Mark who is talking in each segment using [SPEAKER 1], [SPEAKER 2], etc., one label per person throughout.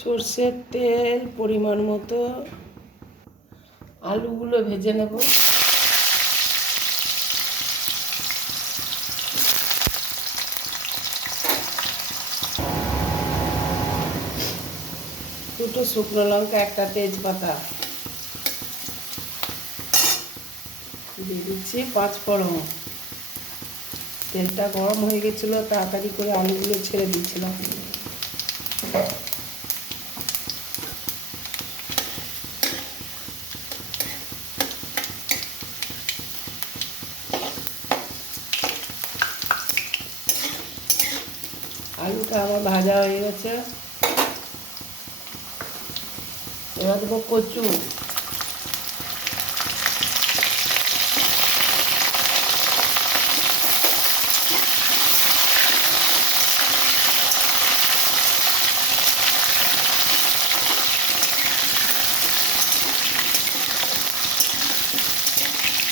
[SPEAKER 1] সর্ষের তেল পরিমাণ মতো। আলুগুলো ভেজে নেব। দুটো শুকনো লঙ্কা, একটা তেজপাতা। দিচ্ছি পাঁচ ফোড়ন। তেলটা গরম হয়ে গেছিল, তাড়াতাড়ি করে আলুগুলো ছেড়ে দিয়েছিলাম আলুটা আমার ভাজা হয়ে গেছে। এবার দেবো কচু।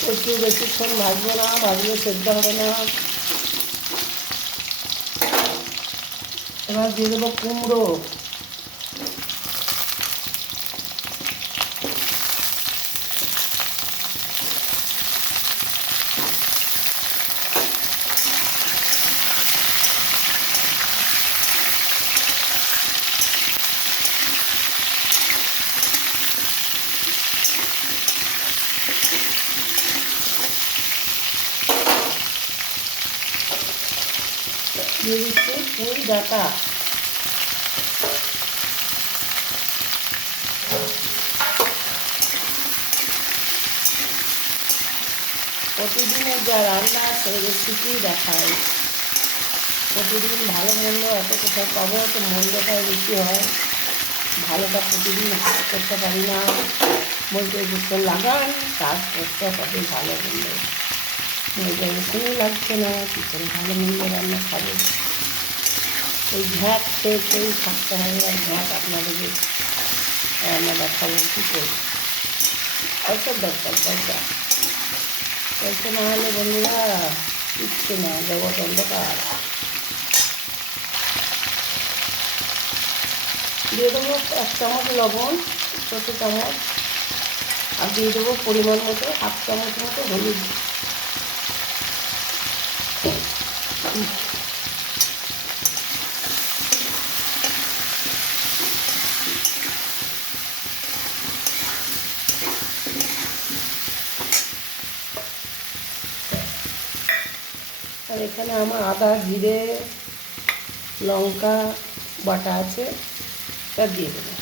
[SPEAKER 1] কচু বেশিক্ষণ ভাজবো না, ভাজলে সেদ্ধ হবে না। এবার দিয়ে দেবো কুমড়ো। দিয়ে দিচ্ছি। পুঁই ডাটা প্রতিদিনের যা রান্না সেই রেসিপি দেখাই। প্রতিদিন ভালো মন্দ, এত কোথাও পাবো তো মন্দটাই বেশি হয়? ভালোটা প্রতিদিন করতে পারি না। বলতে বছর লাগান, কাজ করতে হবে ভালো মন্দ। মোটিভেশনই লাগছে না, কী করে ভালো মন্দ রান্না খাব। এই ঘ্যাট খেয়ে খেয়েই থাকতে হবে আর ঘ্যাট আপনাদেরকে রান্না দেখাবো কী করব পয়সার দরকার পয়সা পয়সা না হলে বন্ধুরা কিচ্ছু না, জগৎ অন্ধকার। দিয়ে দেবো এক চামচ লবণ, ছোটো চামচ, আর দিয়ে দেবো পরিমাণ মতো, হাফ চামচ মতো হলুদ। আর এখানে আমার আদা, জিরে, লঙ্কা বাটা আছে তা দিয়ে দেবো।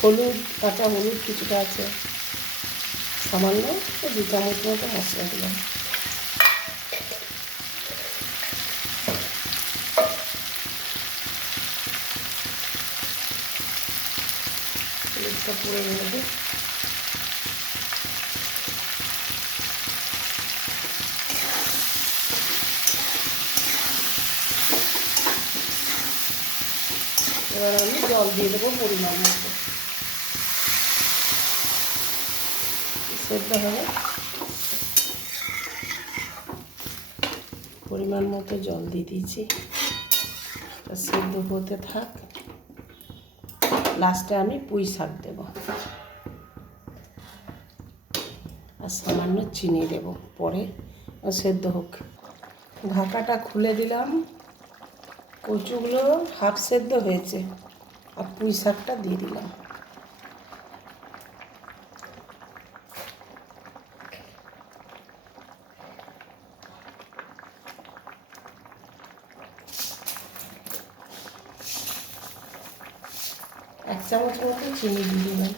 [SPEAKER 1] হলুদ কাঁচা হলুদ কিছুটা আছে। সামান্য দু চামচ মতো মশলা দিলাম। হলুদটা এবার আমি জল দিয়ে দেবো পরিমাণ মতো সেদ্ধ হবে পরিমাণ মতো জল দিয়ে দিয়েছি সেদ্ধ হতে থাক লাস্টে আমি পুঁই শাক দেব আর সামান্য চিনি দেব পরে সেদ্ধ হোক ঢাকাটা খুলে দিলাম কচুগুলো হাফ সেদ্ধ হয়েছে আর পুঁই শাকটা দিয়ে দিলাম। এক চামচ মতো চিনি দিয়ে দিলাম।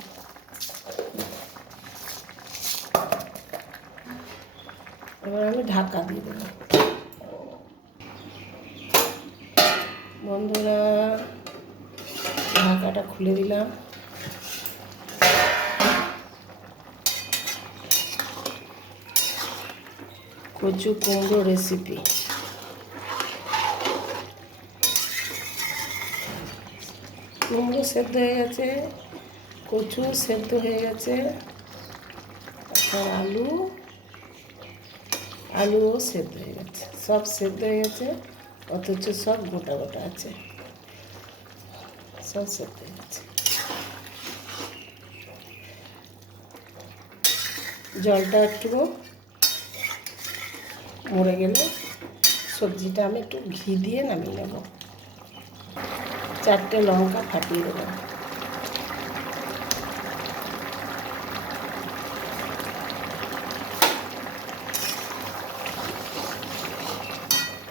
[SPEAKER 1] এবার আমি ঢাকা দিয়ে দেবো। বন্ধুরা, ঢাকাটা খুলে দিলাম। কচু কুমড়ো রেসিপি কুমড়ো সেদ্ধ হয়ে গেছে, কচু সেদ্ধ হয়ে গেছে, আলু, আলুও সেদ্ধ হয়ে গেছে, সব সেদ্ধ হয়ে গেছে। অথচ সব গোটা গোটা আছে। সব সত্যি আছে। জলটা একটু মরে গেলে সবজিটা আমি একটু ঘি দিয়ে নামিয়ে নেব। চারটে লঙ্কা ফাটিয়ে দেবো।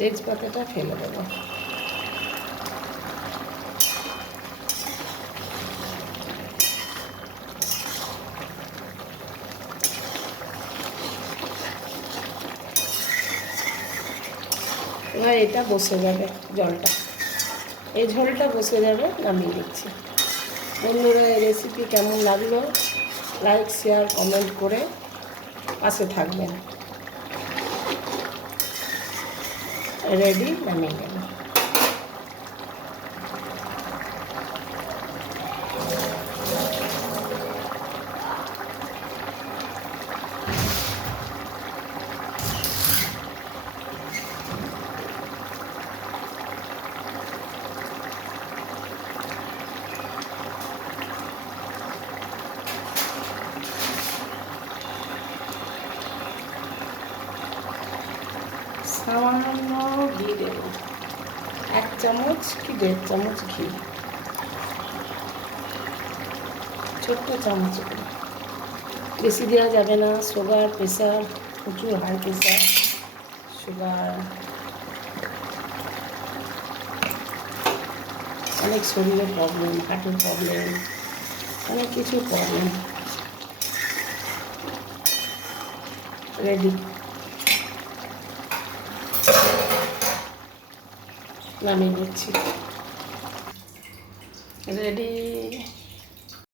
[SPEAKER 1] তেজপাতাটা ফেলে দেবো। এবার এটা বসে যাবে জলটা। এই ঝোলটা বসে যাবে নামিয়ে দিচ্ছি। বন্ধুরা, এই রেসিপি কেমন লাগল? লাইক শেয়ার কমেন্ট করে পাশে থাকবেন। রেডি নামিয়ে সামান্য ঘি দেব এক চামচ কি, দেড় চামচ ঘি? ছোট্ট চামচ করে বেশি দেওয়া যাবে না। সুগার প্রেশার প্রচুর হাই প্রেশার সুগার অনেক শরীরে প্রবলেম হার্টের প্রবলেম অনেক কিছু প্রবলেম রেডি নামিয়ে নিচ্ছি। রেডি